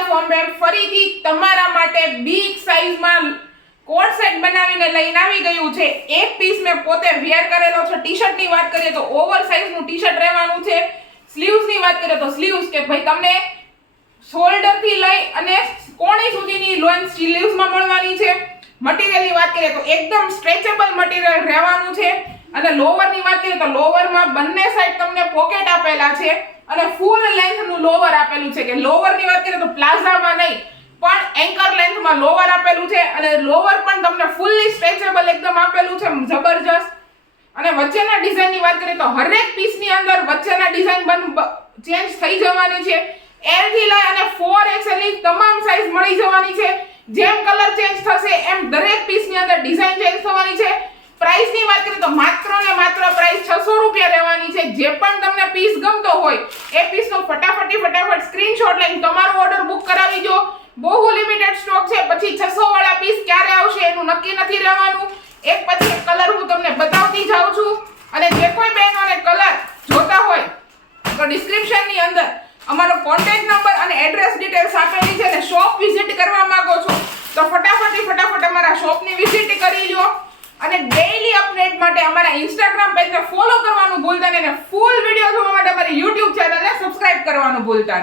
Form ma'am ફરીથી તમારા માટે બિગ સાઈઝમાં કોટ સેટ બનાવીને લઈને આવી ગયું છે. એક પીસ મેં પોતે વેર કરેલો છે. ટી-શર્ટ ની વાત કરીએ તો ઓવર સાઈઝ નું ટી-શર્ટ રહેવાનું છે. સ્લીવ્સ ની વાત કરીએ તો સ્લીવ્સ કે ભાઈ તમને શોલ્ડર થી લઈ અને કોણી સુધીની લોંગ સ્લીવ્સ માં મળવાની છે. મટીરીયલ ની વાત કરીએ તો એકદમ સ્ટ્રેચેબલ મટીરીયલ રહેવાનું છે. અને લોવર ની વાત કરીએ તો લોવર માં બંને સાઈડ તમને પોકેટ આપેલા છે અને ફૂલ લેન્થ નું લોવર આપેલું છે. કે લોવર ની વાત કરીએ તો પ્લાઝામાં નહીં પણ એન્કર લેન્થ માં લોવર આપેલું છે અને લોવર પણ તમને ફૂલ્લી સ્ટ્રેચેબલ એકદમ આપેલું છે, જબરજસ્ત. અને વચ્ચેના ડિઝાઇન ની વાત કરીએ તો હરેક પીસ ની અંદર વચ્ચેના ડિઝાઇન ચેન્જ થઈ જવાની છે. L થી લઈ અને 4XL ની તમામ સાઈઝ મળી જવાની છે. જેમ કલર ચેન્જ થશે એમ દરેક પીસ ની અંદર ડિઝાઇન ચેન્જ થવાની છે. પ્રાઇસ ની વાત કરીએ તો માત્ર ને માત્ર પ્રાઇસ 600 રૂપિયા રહેવાની છે. જે પણ તમને પીસ ગમતો હોય એ પીસ નો ફટાફટ સ્ક્રીનશોટ લઈને તમારો ઓર્ડર બુક કરાવી દો. બહુ લિમિટેડ સ્ટોક છે. પછી 600 વાળા પીસ ક્યારે આવશે એનું નક્કી નથી રહેવાનું. એક પછી એક કલર હું તમને બતાવતી જાઉં છું. અને જે કોઈ બહેનોને કલર જોતા હોય તો ડિસ્ક્રિપ્શન ની અંદર અમારો કોન્ટેક્ટ નંબર અને એડ્રેસ ડિટેલ્સ આપેલી છે. અને શોપ વિઝિટ કરવા માંગો છો તો ફટાફટ અમારા શોપની વિઝિટ કરી લો. અને ડેઈલી અપડેટ માટે અમારા ઇન્સ્ટાગ્રામ પેજને ફોલો કરવાનું ભૂલતા નહીં અને ફૂલ વિડિયો જોવા માટે અમારી YouTube ચેનલને સબસ્ક્રાઇબ કરવાનું ભૂલતા નહીં.